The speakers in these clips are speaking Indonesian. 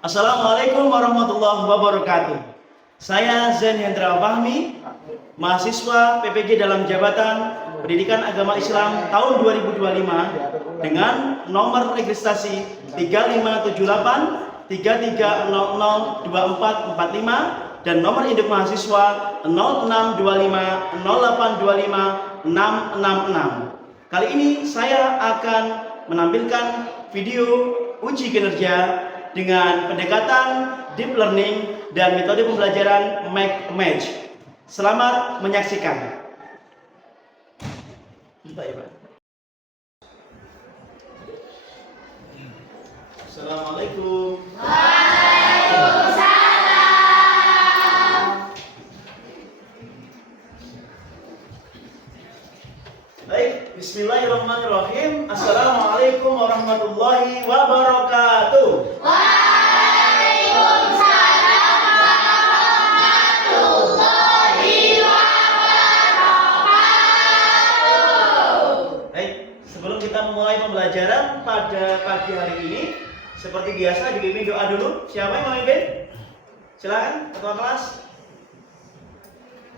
Assalamualaikum warahmatullahi wabarakatuh. Saya Zain Hendra Fahmi, mahasiswa PPG dalam Jabatan Pendidikan Agama Islam tahun 2025 dengan nomor registrasi 3578 3300 2445 dan nomor induk mahasiswa 0625 0825 666. Kali ini saya akan menampilkan video uji kinerja dengan pendekatan deep learning dan metode pembelajaran make match. Selamat menyaksikan. Assalamualaikum. Waalaikumsalam. Baik, bismillahirrahmanirrahim. Assalamualaikum warahmatullahi wabarakatuh. Waalaikumsalam warahmatullahi wabarakatuh. Baik, sebelum kita memulai pembelajaran pada pagi hari ini, seperti biasa dipimpin doa dulu. Siapa yang memimpin? Silakan, ketua kelas.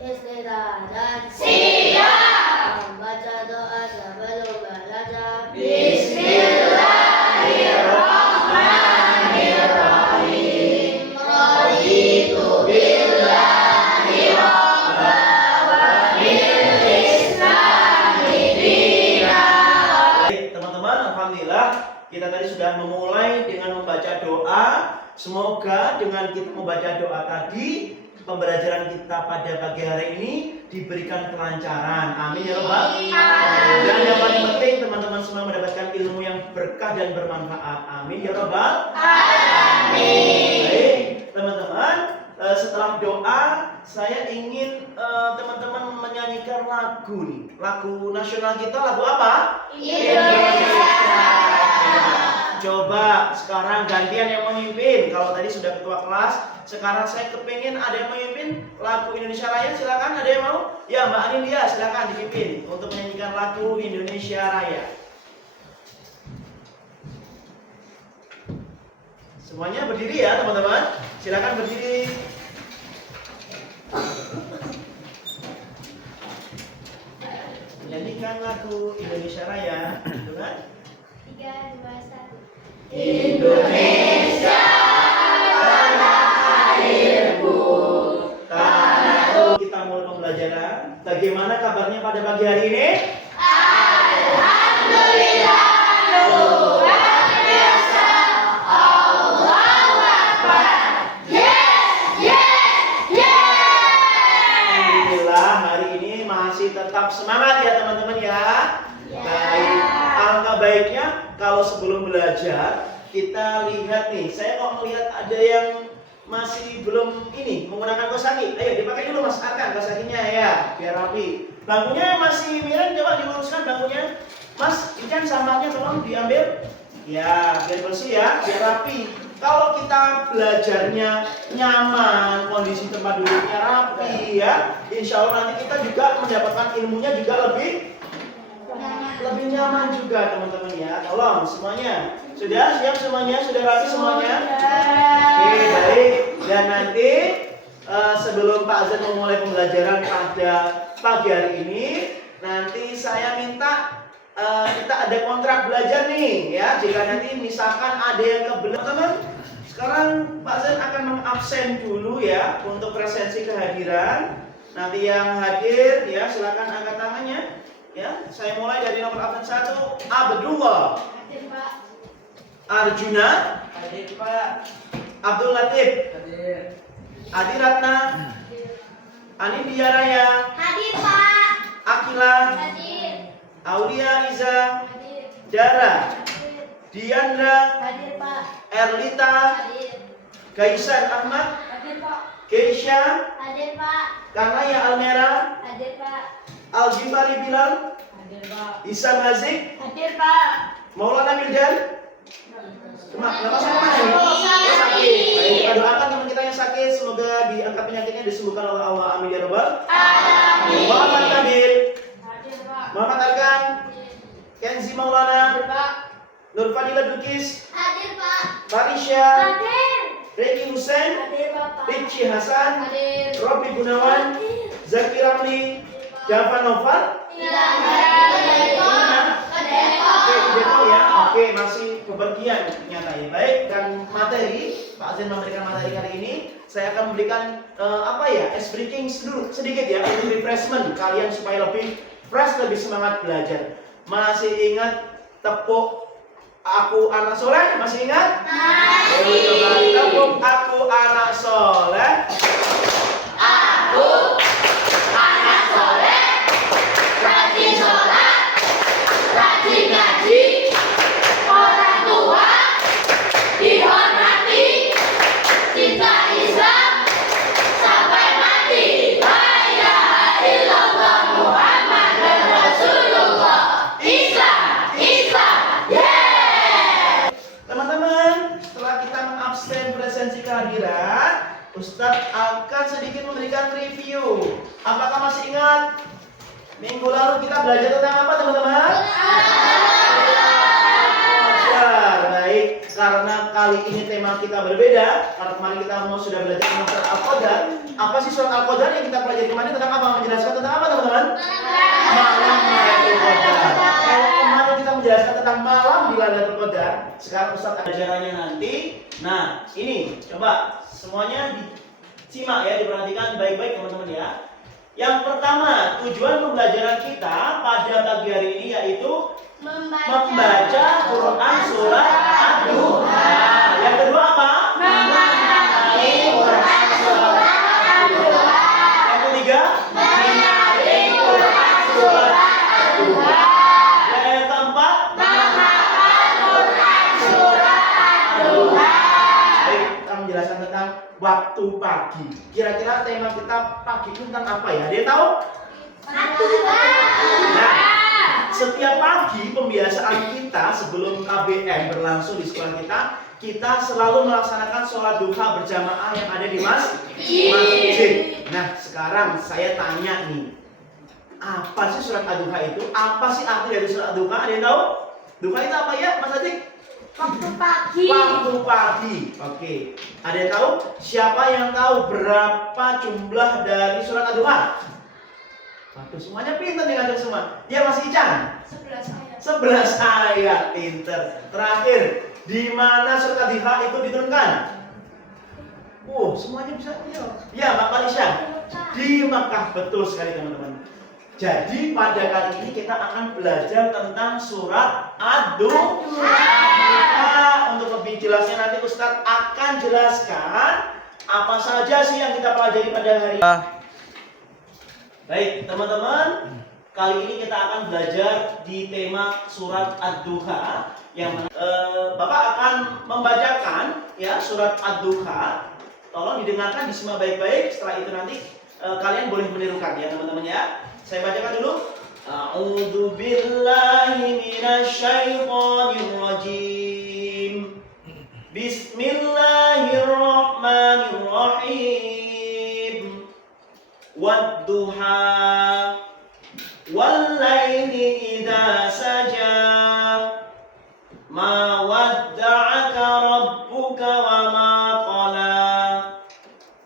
Istirahat. Siap. Membaca doa sebelum belajar. Bismillahirrahmanirrahim. Raditu billahi rabban wa bil islami dinan. Baik, teman-teman, alhamdulillah kita tadi sudah memulai dengan membaca doa. Semoga dengan kita membaca doa tadi, pembelajaran kita pada pagi hari ini diberikan kelancaran. Amin ya Rabbal alamin. Dan yang paling penting teman-teman semua mendapatkan ilmu yang berkah dan bermanfaat. Amin ya Rabbal alamin. Baik, teman-teman, setelah doa saya ingin teman-teman menyanyikan lagu nih. Lagu nasional kita lagu apa? Indonesia. Coba sekarang gantian yang memimpin. Kalau tadi sudah ketua kelas, sekarang saya kepingin ada yang memimpin lagu Indonesia Raya. Silakan, ada yang mau? Ya, Mbak Anindya, silakan dipimpin untuk menyanyikan lagu Indonesia Raya. Semuanya berdiri ya, teman-teman. Silakan berdiri. Menyanyikan lagu Indonesia Raya, gitu kan? 3, 2, 1. Indonesia tanah airku, tanahku. Kita mulai pembelajaran. Bagaimana kabarnya pada pagi hari ini? Alhamdulillah, luar biasa. Allahu Akbar. Yes, yes, yes. Alhamdulillah hari ini masih tetap semangat ya teman-teman ya. Baik, alangkah baiknya kalau sebelum belajar kita lihat nih. Saya kok melihat ada yang masih belum ini menggunakan kaos kaki. Ayo dipakai dulu Mas Arkan kaos kakinya ya, biar rapi. Bangkunya masih miring, coba diluruskan bangkunya. Mas, ikan sampahnya tolong diambil. Ya, biar bersih ya, biar rapi. Kalau kita belajarnya nyaman, kondisi tempat duduknya rapi ya, insya Allah nanti kita juga mendapatkan ilmunya juga lebih nyaman juga teman-teman ya. Tolong semuanya. Sudah siap semuanya? Sudah rapi semuanya? Oke, baik. Dan nanti sebelum Pak Azan memulai pembelajaran pada pagi hari ini, nanti saya minta kita ada kontrak belajar nih ya. Jika nanti misalkan ada yang kebelet, teman, sekarang Pak Azan akan mengabsen dulu ya untuk presensi kehadiran. Nanti yang hadir ya silakan angkat tangannya. Ya, saya mulai dari nomor absen 1, Abdullah. Hadir, Pak. Arjuna. Hadir Pak. Abdul Latif. Hadir. Adi Ratna. Anindya Raya. Hadir, Pak. Akila. Hadir. Aulia Iza. Hadir. Dara. Hadir. Diandra. Hadir, Pak. Erlita. Hadir. Gaisan Ahmad. Hadir, Pak. Keisha. Hadir, Pak. Kanaya Almera. Hadir, Pak. Aljibari Bilal. Hadir, Pak. Isa Mazik. Hadir, Pak. Maulana Mildan. Kenapa sakit? Sakit. Baik, kita doakan teman kita yang sakit, semoga diangkat penyakitnya, disembuhkan oleh Allah. Amin ya Rabbal alamin. Muhammad Kabil. Hadir, Pak. Muhammad Arkan. Kenzi Maulana. Hadir, Pak. Nur Fadila Dukis. Hadir, Pak. Farisya. Hadir. Reki Hussein, Hadir Bapak. Ricci Hasan, Hadir. Robi Gunawan, Zaki Ramli, Java Noval. Tidak ada. Oke, Deto ya. Oke, masih bepergian ternyata ya. Baik, dan materi Pak Azin memberikan materi kali ini. Saya akan memberikan ice breaking dulu sedikit ya, untuk refreshment kalian supaya lebih fresh, lebih semangat belajar. Masih ingat tepuk aku anak soleh? Masih ingat? Masih. Tepuk aku anak soleh. Aku anak soleh, rajin sholat, rajin ngaji, orang tua dihormati, cinta Islam sampai mati. La ilaha illallah Muhammadur Rasulullah. Islam, Islam, yeah. Teman-teman, setelah kita mengabsen presensi kehadiran, Ustadz akan sedikit memberikan review. Apakah masih ingat minggu lalu kita belajar tentang apa, teman-teman? Al-Qadar. Baik, karena kali ini tema kita berbeda. Karena kemarin kita sudah belajar tentang surat Al-Qadar. Apa sih surat Al-Qadar yang kita pelajari kemarin, tentang apa? Menjelaskan tentang apa, teman-teman? Malam Lailatul Qadar. Kalau kemarin kita menjelaskan tentang malam di Lailatul Qadar, sekarang Ustadz ajarannya nanti. Nah, ini coba semuanya disimak ya, diperhatikan baik-baik teman-teman ya. Yang pertama, tujuan pembelajaran kita pada pagi hari ini yaitu membaca Quran surat Ad-Duha. Yang kedua apa? Mengenali Quran surat Ad-Duha. Yang ketiga? Mengenali Quran surat Ad-Duha. Yang keempat? Menghafal Quran surat Ad-Duha. Baik, kita menjelaskan tentang waktu pagi. Kira-kira tema kita pagi itu tentang apa ya? Ada yang tahu? Ad-Duha. Nah, setiap pagi pembiasaan kita sebelum KBM berlangsung di sekolah kita selalu melaksanakan sholat duha berjamaah yang ada di masjid. Nah, sekarang saya tanya nih, apa sih surat Ad-Duha itu? Apa sih arti dari surat Ad-Duha? Ada yang tahu? Duha itu apa ya, Mas Adik? Waktu pagi. Waktu pagi. Oke. Ada yang tahu? Siapa yang tahu berapa jumlah dari surat Ad-Duha? Waduh, semuanya pintar nih ngajak semua. Dia masih Ican? 11 ayat. 11 ayat, pinter. Terakhir, di mana surat Ad-Duha itu diturunkan? Semuanya bisa jawab. Ya, Mbak Malaysia. Di Makkah, betul sekali teman-teman. Jadi pada kali ini kita akan belajar tentang surat Ad-Duha. Untuk lebih jelasnya nanti Ustadz akan jelaskan apa saja sih yang kita pelajari pada hari ini. Baik, teman-teman, kali ini kita akan belajar di tema surat Ad-Duha yang Bapak akan membacakan ya surat Ad-Duha. Tolong didengarkan, disimak baik-baik. Setelah itu nanti kalian boleh menirukan ya, teman-teman ya. Saya bacakan dulu. A'udzu billahi minasyaitonir rajim. Bismillahirrahmanirrahim. Wad-duha wal-laili idza saja ma wadda'aka rabbuka wa ma qala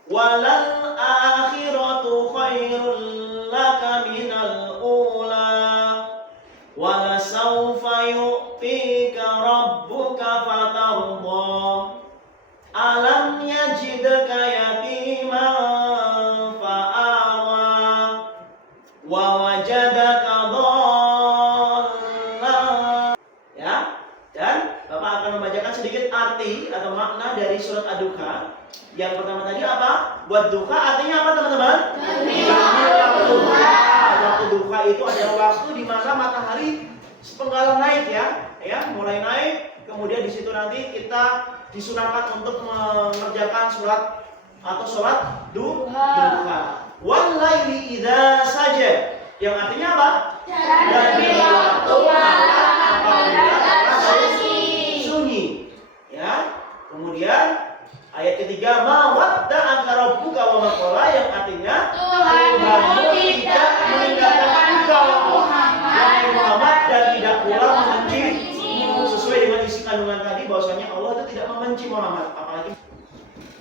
walal akhiratu khairul laka minal ula wala sawfa yu'tika rabbuka fatarda alam yajidka yatiman wawajadaka dhallan. Ya, dan Bapak akan membacakan sedikit arti atau makna dari surat Ad-Duha. Yang pertama tadi apa? Wad-duha artinya apa, teman-teman? Waktu duha. Waktu duha itu adalah waktu di mana matahari sepenggal naik ya, mulai naik. Kemudian di situ nanti kita disunahkan untuk mengerjakan sholat atau sholat duha. Wal laili idza saja, yang artinya apa? Dan di waktu malam apabila sunyi. Ya. Kemudian ayat ketiga, ma wadda'aka rabbuka wa ma qala, yang artinya Tuhanmu tidak meninggalkan engkau wahai Muhammad dan tidak pula membenci. Sesuai dengan isi kandungan tadi bahwasanya Allah itu tidak membenci Muhammad, apalagi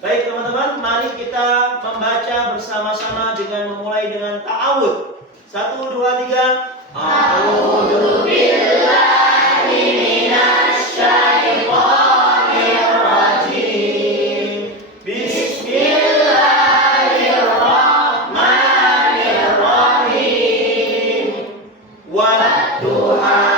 Baik teman-teman, mari kita membaca bersama-sama dengan memulai dengan ta'awud. 1, 2, 3. A'udzu billahi minasy syaithanir rajim. Bismillahirrahmanirrahim. Wadduha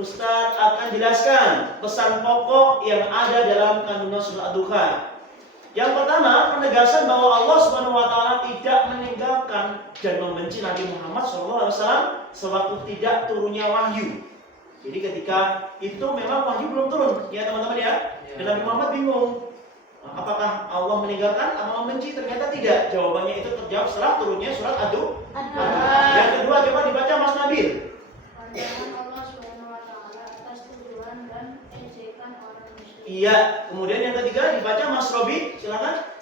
Ustadz akan jelaskan pesan pokok yang ada dalam kandungan surah Ad-Duha. Yang pertama, penegasan bahwa Allah Subhanahu wa taala tidak meninggalkan dan membenci Nabi Muhammad SAW sewaktu tidak turunnya wahyu. Jadi ketika itu memang wahyu belum turun, ya teman-teman ya. Dan Nabi Muhammad bingung, apakah Allah meninggalkan atau membenci? Ternyata tidak. Jawabannya itu terjawab setelah turunnya surat Ad-Duha. Yang kedua, coba dibaca Mas Nabil. Iya, kemudian yang ketiga dibaca Mas Robi, silakan.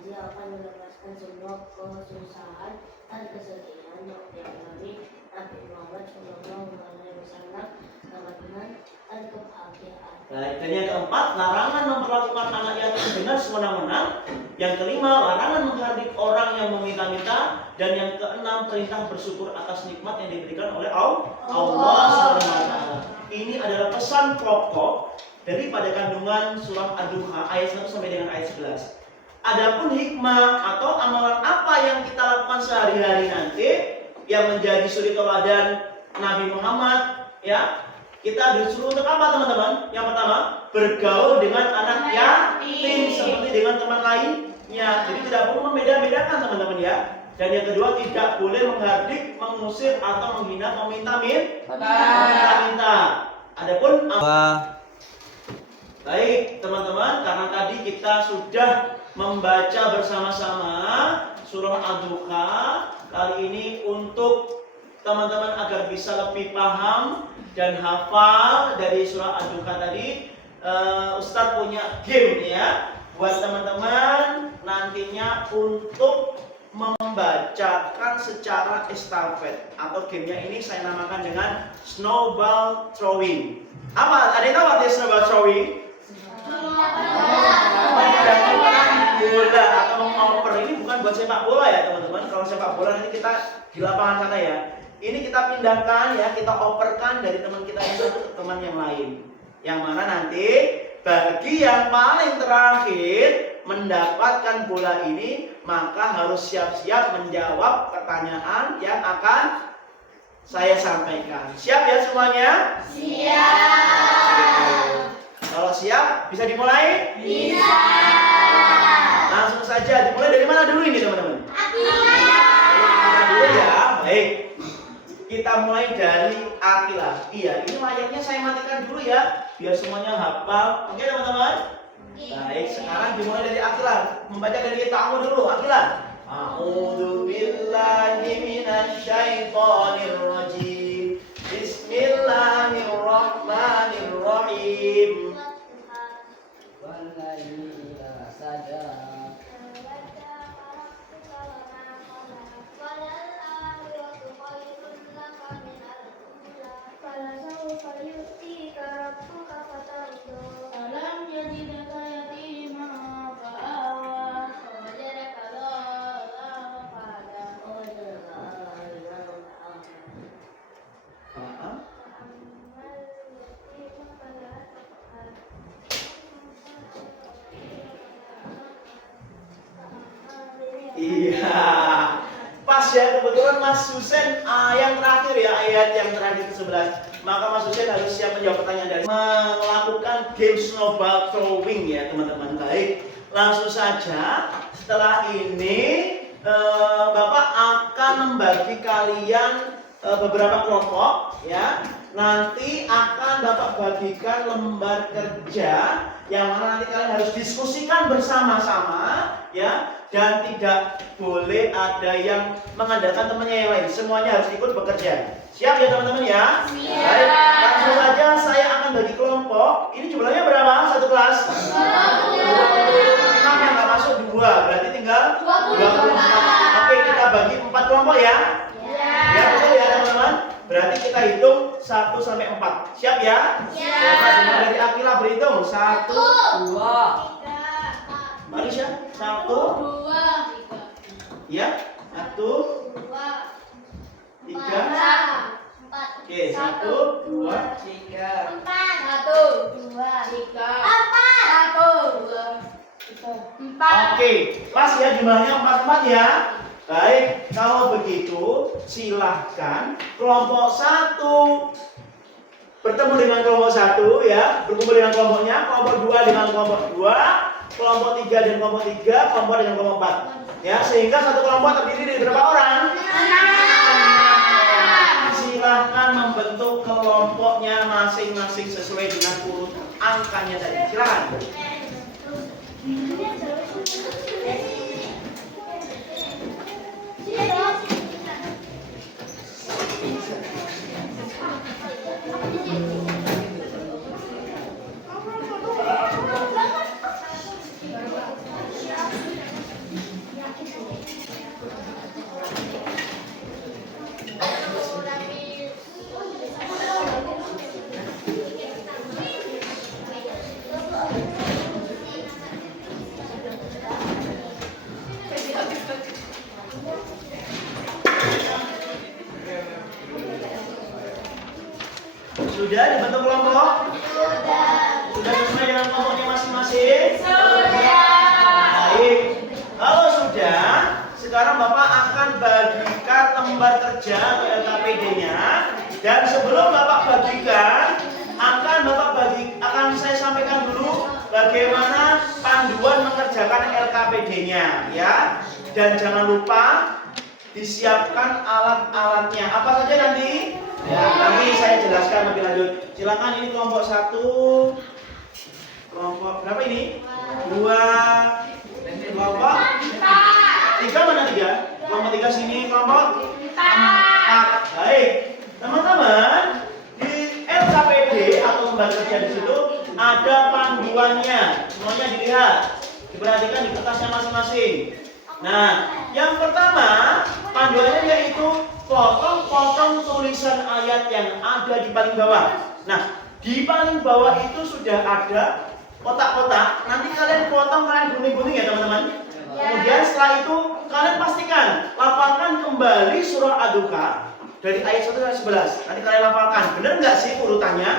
Dia akan melepaskan semua kesusahan dan kesedihan yang dialami Nabi Muhammad SAW dengan dan kebahagiaan. Baik, dan yang keempat, larangan memperlakukan anak yatim dengan sewenang-wenang. Yang kelima, larangan menghardik orang yang meminta-minta. Dan yang keenam, perintah bersyukur atas nikmat yang diberikan oleh Allah SWT. Ini adalah pesan pokok daripada kandungan surah Ad-Duha ayat 1 sampai dengan ayat 11. Adapun hikmah atau amalan apa yang kita lakukan sehari-hari nanti yang menjadi suri teladan Nabi Muhammad, ya, kita disuruh untuk apa teman-teman? Yang pertama, bergaul dengan anak yatim seperti dengan teman lainnya. Jadi tidak perlu membeda-bedakan teman-teman ya. Dan yang kedua, tidak boleh menghardik, mengusir atau menghina meminta. Adapun baik teman-teman, karena tadi kita sudah membaca bersama-sama surah Ad-Duha, kali ini untuk teman-teman agar bisa lebih paham dan hafal dari surah Ad-Duha tadi, Ustadz punya game ya buat teman-teman nantinya untuk membacakan secara estafet, atau gamenya ini saya namakan dengan snowball throwing. Apa? Ada yang tahu artinya snowball throwing? Menjatuhkan bola atau mengoper. Ini bukan buat sepak bola ya teman-teman. Kalau sepak bola nanti kita di lapangan sana ya. Ini kita pindahkan ya, kita operkan dari teman kita yang satu ke teman yang lain. Yang mana nanti bagi yang paling terakhir mendapatkan bola ini, maka harus siap-siap menjawab pertanyaan yang akan saya sampaikan. Siap ya semuanya? Siap. Kalau siap, bisa dimulai? Bisa. Langsung saja, dimulai dari mana dulu ini teman-teman? Akilah dulu ya, baik. Kita mulai dari Akilah. Iya, ini layarnya saya matikan dulu ya, biar semuanya hafal. Oke teman-teman? Baik, sekarang dimulai dari Akilah. Membaca dari ta'awud dulu, Akilah. A'udzu billahi minasy syaithanir rajim. Bismillahirrahmanirrahim. Alam yajidka yatima fa'awa. Iya. Pas ya, kebetulan Mas Husen yang terakhir ya, ayat yang terakhir ke-11. Maka Mas Husen harus siap menjawab pertanyaan dari melakukan game snowball throwing ya teman-teman. Baik, langsung saja setelah ini Bapak akan membagi kalian beberapa kelompok ya. Nanti akan Bapak bagikan lembar kerja yang mana nanti kalian harus diskusikan bersama-sama ya, dan tidak boleh ada yang mengandalkan temannya yang lain. Semuanya harus ikut bekerja. Siap ya teman-teman ya? Siap. Baik, langsung saja saya akan bagi kelompok. Ini jumlahnya berapa? Satu kelas? 26 yang nggak masuk 2, berarti tinggal 24. Oke, kita bagi 4 kelompok ya. Ya betul ya teman-teman. Berarti kita hitung 1 sampai 4. Siap ya? Siap. Coba dari Akila berhitung. 1, 2. 3, 4, Malaysia 1. 2, Ya. 1, 2, 3. 4. Oke, 1, 2, 3. 4, 1, 2, 3, 4. Oke, pas ya jumlahnya 4 ya. Baik, kalau begitu silahkan kelompok 1 bertemu dengan kelompok 1 ya, berkumpul dengan kelompoknya, kelompok 2 dengan kelompok 2, kelompok 3 dengan kelompok 3, kelompok dengan kelompok 4. Ya, sehingga satu kelompok terdiri dari berapa orang? 6. Silahkan membentuk kelompoknya masing-masing sesuai dengan urut angkanya tadi. Silahkan. Sudah dibentuk kelompok? Sudah sesuai dengan kelompoknya masing-masing? Baik. Kalau sudah, sekarang Bapak akan bagikan lembar kerja ke LKPD-nya. Dan sebelum Bapak bagikan, akan saya sampaikan dulu bagaimana panduan mengerjakan LKPD-nya ya. Dan jangan lupa disiapkan alat-alatnya. Apa saja nanti? Ya, nanti saya jelaskan lebih lanjut. Silakan, ini kelompok 1. Kelompok berapa ini? 2. Kelompok 3 mana 3? Kelompok 3 sini, kelompok 4. Baik. Teman-teman, di LKPD atau lembar kerja di situ ada panduannya. Semuanya dilihat. Diperhatikan di kertasnya masing-masing. Nah, yang pertama panduannya yaitu potong-potong tulisan ayat yang ada di paling bawah. Nah, di paling bawah itu sudah ada kotak-kotak. Nanti kalian potong, kalian gunting-gunting ya teman-teman. Kemudian setelah itu kalian pastikan lafalkan kembali surah Ad-Duha dari ayat 1 sampai 11. Nanti kalian lafalkan. Benar nggak sih urutannya?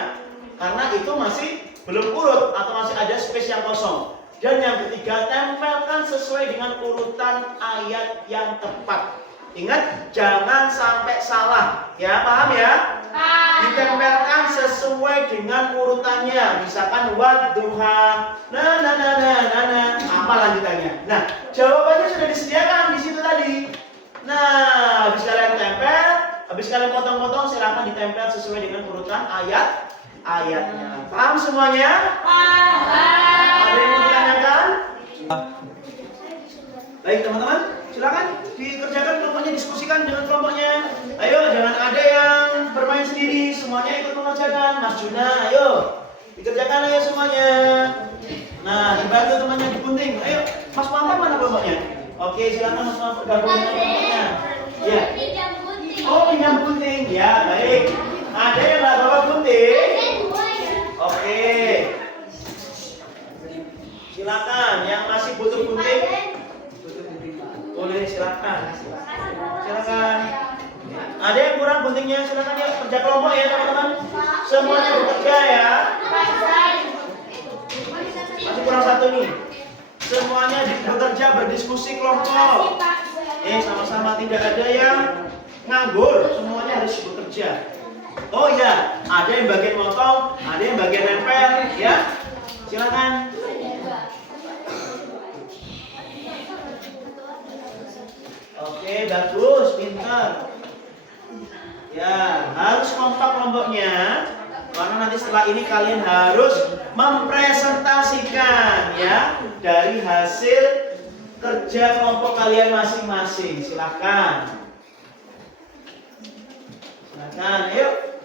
Karena itu masih belum urut atau masih ada space yang kosong. Dan yang ketiga, tempelkan sesuai dengan urutan ayat yang tepat. Ingat, jangan sampai salah. Ya, paham ya? Ditempelkan sesuai dengan urutannya. Misalkan Wadduha. Apa lanjutannya? Nah, jawabannya sudah disediakan di situ tadi. Nah, habis kalian tempel, habis kalian potong-potong, silakan ditempel sesuai dengan urutan ayatnya. Paham semuanya? Ada yang mau ditanyakan? Baik teman-teman, silakan dikerjakan kelompoknya, diskusikan dengan kelompoknya. Ayo, jangan ada yang bermain sendiri, semuanya ikut mengerjakan. Mas Juna, ayo dikerjakan ayo semuanya. Nah, dibantu temannya digunting. Ayo, Mas Muhammad mana kelompoknya? Oke, silakan Mas Muhammad bergabung dengan kelompoknya. Ya. Oh, pinjam gunting. Ya, baik. Ada yang nggak bawa gunting? Oke. Silakan, yang masih butuh gunting. Boleh, silakan. Silakan. Ada yang kurang guntingnya, silakan ya, kerja kelompok ya teman-teman. Semuanya bekerja ya. Masih kurang satu nih. semuanya bekerja berdiskusi kelompok. Sama-sama, tidak ada yang nganggur, semuanya harus bekerja. Oh ya, ada yang bagian motong, ada yang bagian nempel, ya. Silakan. Oke, bagus, pintar. Ya, harus kompak kelompoknya. Karena nanti setelah ini kalian harus mempresentasikan ya dari hasil kerja kelompok kalian masing-masing. Silakan. Silakan, yuk.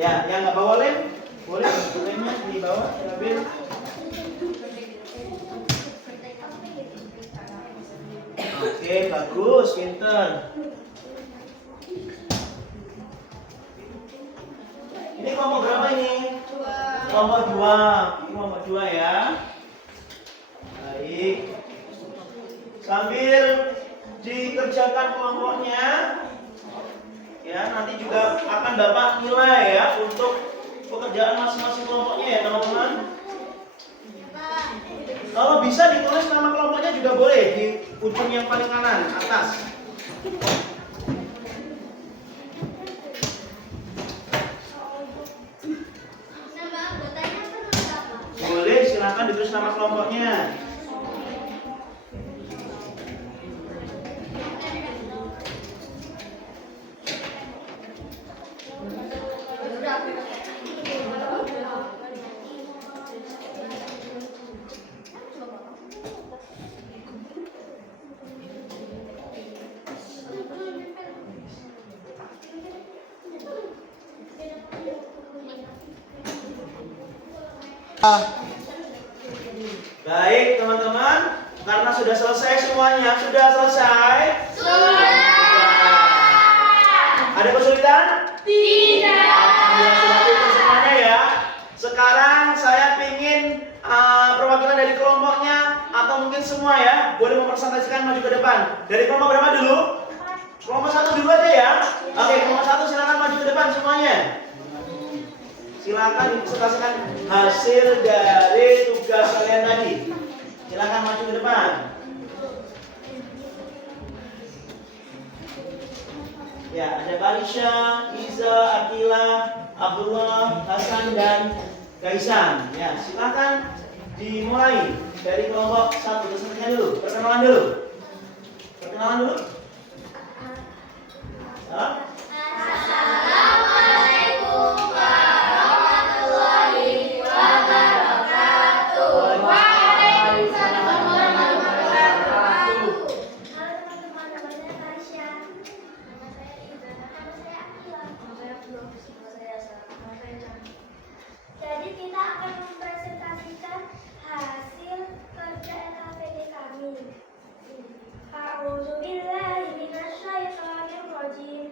Ya, yang nggak bawa lem, boleh lemnya dibawa, ambil. Oke, bagus, pinter. Ini kelompok berapa ini? Kelompok 2. Ini kelompok 2 ya. Baik. Sambil dikerjakan kelompoknya, ya nanti juga akan dapat nilai ya untuk pekerjaan masing-masing kelompoknya ya teman-teman. Kalau bisa ditulis nama kelompoknya juga boleh di ujung yang paling kanan atas. Boleh, silakan ditulis nama kelompoknya. Baik teman-teman, karena sudah selesai semuanya, sudah selesai? Sudah. Ada kesulitan? Tidak. Sudah cukup semuanya ya. Sekarang saya ingin perwakilan dari kelompoknya atau mungkin semua ya, boleh mempresentasikan maju ke depan. Dari kelompok berapa dulu? Kelompok 1 dulu aja ya. Oke, kelompok 1 silakan maju ke depan semuanya. Silakan dipresentasikan hasil dari tugas kalian tadi. Silakan maju ke depan. Ya, ada Barisha, Iza, Akila, Abdullah, Hasan dan Kaisan. Ya, silakan dimulai dari kelompok 1. Kesulitannya dulu, perkenalan dulu. Perkenalan dulu. Hah? Jadi kita akan mempresentasikan hasil kerja LKPD kami. A'udzubillahi minasyaitonirrajim.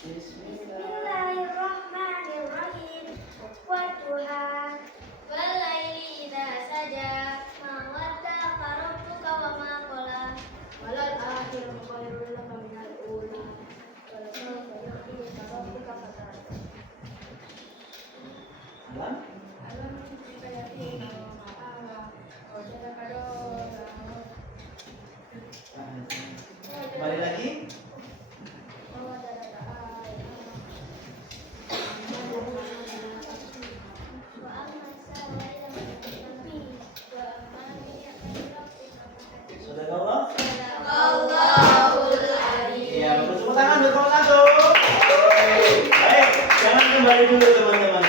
Bismillahirrahmanirrahim. Wadduha walaili idza saja ma wadda'a rabbuka wa ma qala walal akhiru khairul laka minal ula wal sawfa yu'tika rabbuka fatarda. Alam kita yakin ma'ala wajada kado. Kembali lagi. Sadaqallah. Allahul Adzim. Ya, tepuk tangan untuk kelompok 1. Baik, jangan kembali dulu teman-teman.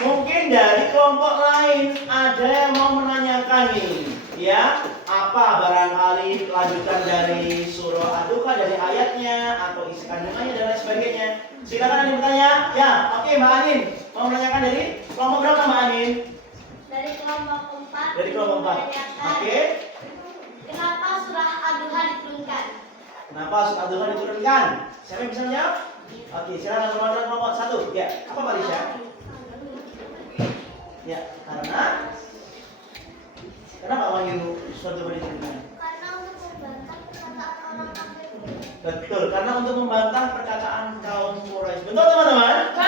Mungkin dari kelompok lain ada yang mau menanyakan nih, ya, apa barangkali lanjutan dari surah Ad-Duha dari ayatnya atau isi kandungannya dan lain sebagainya. Silakan ada yang bertanya. Ya, oke Mbak Anin. Mau menanyakan dari kelompok berapa Mbak Anin? Dari kelompok 4. Dari kelompok 4. Oke. Kenapa surah Ad-Duha diturunkan? Kenapa surah Ad-Duha diturunkan? Siapa yang bisa menjawab? Oke, silakan teman-teman kelompok 1. Ya, apa Pak Risha? Ya, kenapa Wahyu surah Ad-Duha diturunkan? Karena untuk membantah perkataan orang kafir. Betul, karena untuk membantah perkataan kaum Quraisy. Betul teman-teman?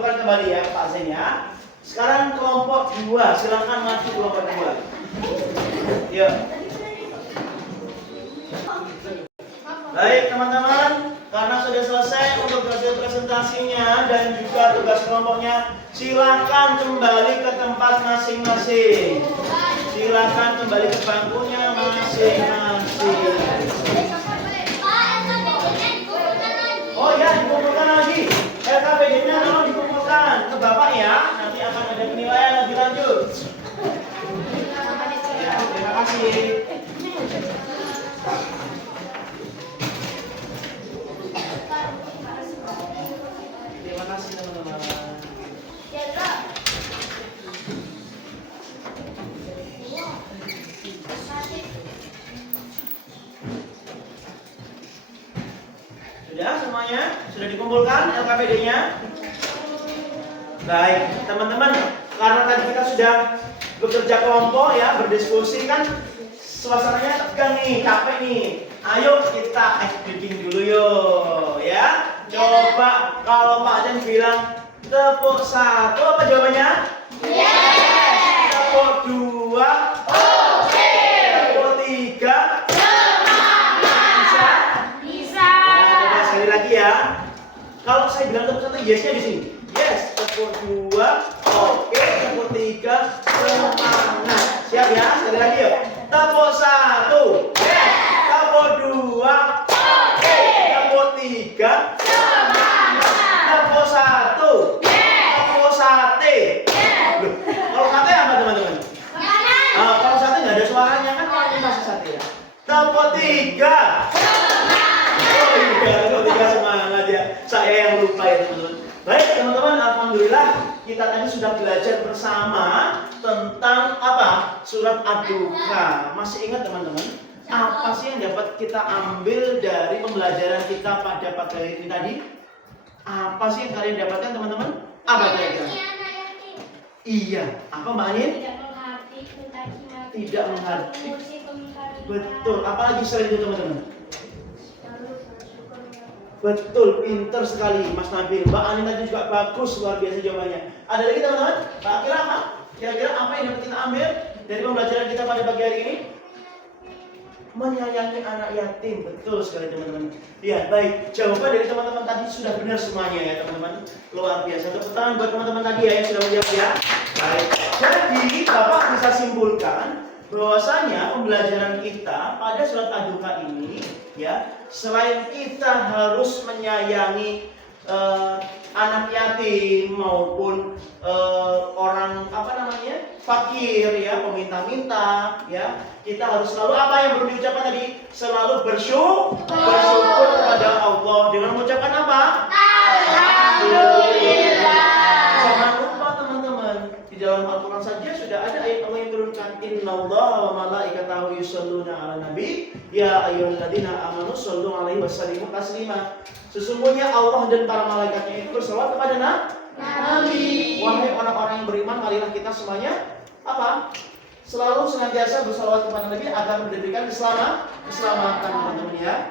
kumpulkan kembali ya Pak Zain ya. Sekarang kelompok 2, silakan maju kelompok 2. Yuk. Baik teman-teman, karena sudah selesai untuk hasil presentasinya dan juga tugas kelompoknya, silakan kembali ke tempat masing-masing. Silakan kembali ke bangkunya masing-masing. Oh ya, dikumpulkan lagi. LKPD-nya tolong dikumpulkan ke Bapak ya. Nanti akan ada penilaian lebih lanjut. Ya, terima kasih. Terima kasih teman-teman. Sudah semuanya? Sudah dikumpulkan LKPD-nya? Baik, teman-teman, karena tadi kita sudah bekerja kelompok ya, berdiskusi kan suasananya tegang nih, capek nih. Ayo kita bikin dulu yuk, ya. Coba kalau Pak Jan bilang tepuk 1, apa jawabannya? Yes. Tepuk 2, oke. Tepuk 3, bisa. Ya, coba sekali lagi ya. Kalau saya bilang tepuk 1, yes-nya di sini. Yes, tepuk 2, oke. Tepuk 3, semangat. Siap ya? Sekali lagi yuk. Tepuk 1, yes. Tepuk 2, oke. Tepuk 3, semangat. Tepuk 1, yes. Tepuk sate. Loh, kalau sate apa teman-teman? Kalau sate nggak ada suaranya kan kalau ini masih sate ya. Tepuk 3, oh iya, tepuk 3 semangat ya. Saya yang lupa ya teman-teman. Baik teman-teman, alhamdulillah kita tadi sudah belajar bersama tentang apa? Surat Ad-Duha. Masih ingat teman-teman? Apa sih yang dapat kita ambil dari pembelajaran kita pada pagi hari ini tadi? Apa sih yang kalian dapatkan teman-teman? Apa kira-kira? Iya, apa Mbak Anin? Tidak menghargai. Betul, apalagi selain itu teman-teman? Betul, pinter sekali Mas Nabil. Mbak Anin tadi juga bagus, luar biasa jawabannya. Ada lagi teman-teman? Kira-kira apa? Kira-kira apa yang dapat kita ambil dari pembelajaran kita pada pagi hari ini? Menyayangi anak yatim. Betul sekali teman-teman. Ya, baik. Jawaban dari teman-teman tadi sudah benar semuanya ya teman-teman. Luar biasa. Tepuk tangan buat teman-teman tadi ya yang sudah menjawab ya. Baik. Jadi, Bapak bisa simpulkan bahwasanya pembelajaran kita pada surat Ad-Duha ini ya, selain kita harus menyayangi anak yatim maupun orang apa namanya fakir ya, peminta-minta ya, kita harus selalu apa yang belum diucapkan tadi, selalu bersyukur kepada Allah dengan mengucapkan apa? Alhamdulillah. Jangan lupa teman-teman, di dalam Al-Quran saja sudah ada ayat Allah yang turunkan, innallaha wa malaikatahu yusholluna 'alan nabi ya ayyuhalladzina amanu shollu 'alaihi wasallimu taslima. Sesungguhnya Allah dan para malaikatnya itu berselawat kepada Nabi. Wahai orang-orang yang beriman, marilah kita semuanya apa? Selalu senantiasa berselawat kepada Nabi agar mendapatkan keselamatan teman-teman ya.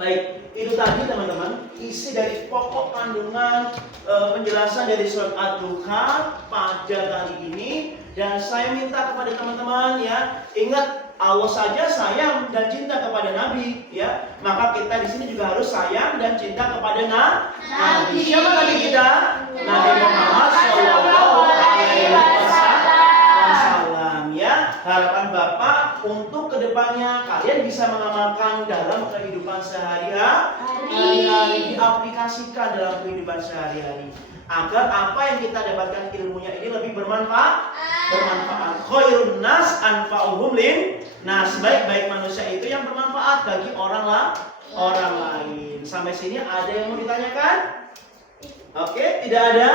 Baik, itu tadi teman-teman isi dari pokok kandungan penjelasan dari surat Ad-Duha pada kali ini. Dan saya minta kepada teman-teman ya, ingat Allah saja sayang dan cinta kepada Nabi ya, maka kita di sini juga harus sayang dan cinta kepada Nabi. Siapa Nabi kita? Nabi Muhammad Shallallahu Alaihi Wasallam ya. Harapan Bapak untuk kedepannya kalian bisa mengamalkan dalam kehidupan sehari-hari, diaplikasikan dalam kehidupan sehari-hari, agar apa yang kita dapatkan ilmunya ini lebih bermanfaat. Khairun nas anfa'uhum lin nas, sebaik-baik manusia itu yang bermanfaat bagi orang lain. Sampai sini ada yang mau ditanyakan? Oke, tidak ada?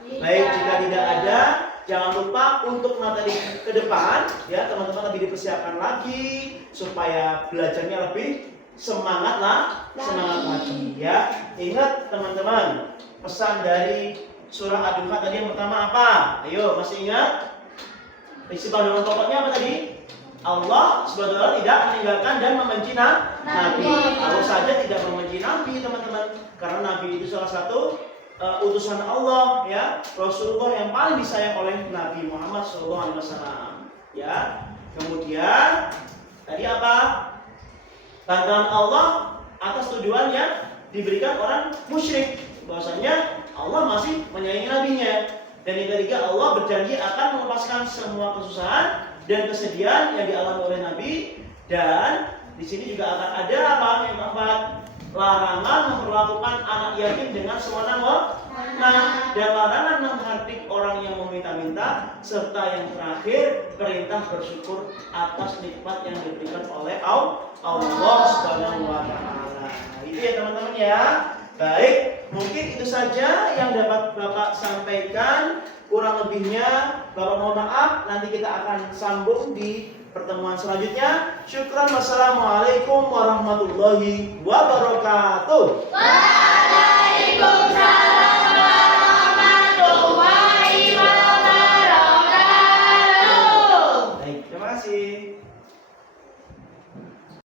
Baik, jika tidak ada, jangan lupa untuk materi ke depan ya, teman-teman lebih dipersiapkan lagi supaya belajarnya lebih semangat lagi ya. Ingat teman-teman, pesan dari surah Ad-Duha tadi yang pertama apa? Ayo, masih ingat? Isi kandungan pokoknya apa tadi? Allah subhanahu tidak meninggalkan dan membenci Nabi. Allah saja tidak membenci Nabi teman-teman, karena Nabi itu salah satu utusan Allah ya, Rasulullah yang paling disayang oleh Nabi Muhammad SAW ya. Kemudian tadi apa? Bantahan Allah atas tujuan yang diberikan orang musyrik, bahwasanya Allah masih menyayangi nabinya. Dan yang ketiga, Allah berjanji akan melepaskan semua kesusahan dan kesedihan yang dialami oleh Nabi. Dan di sini juga akan ada apa? Yang keempat, larangan memperlakukan anak yatim dengan sewenang-wenang dan larangan menghardik orang yang meminta-minta, serta yang terakhir perintah bersyukur atas nikmat yang diberikan oleh Allah Subhanahu wa taala. Itu ya teman-teman ya. Baik, mungkin itu saja yang dapat Bapak sampaikan. Kurang lebihnya Bapak mohon maaf. Nanti kita akan sambung di pertemuan selanjutnya. Syukran. Wassalamualaikum warahmatullahi wabarakatuh. Waalaikumsalam.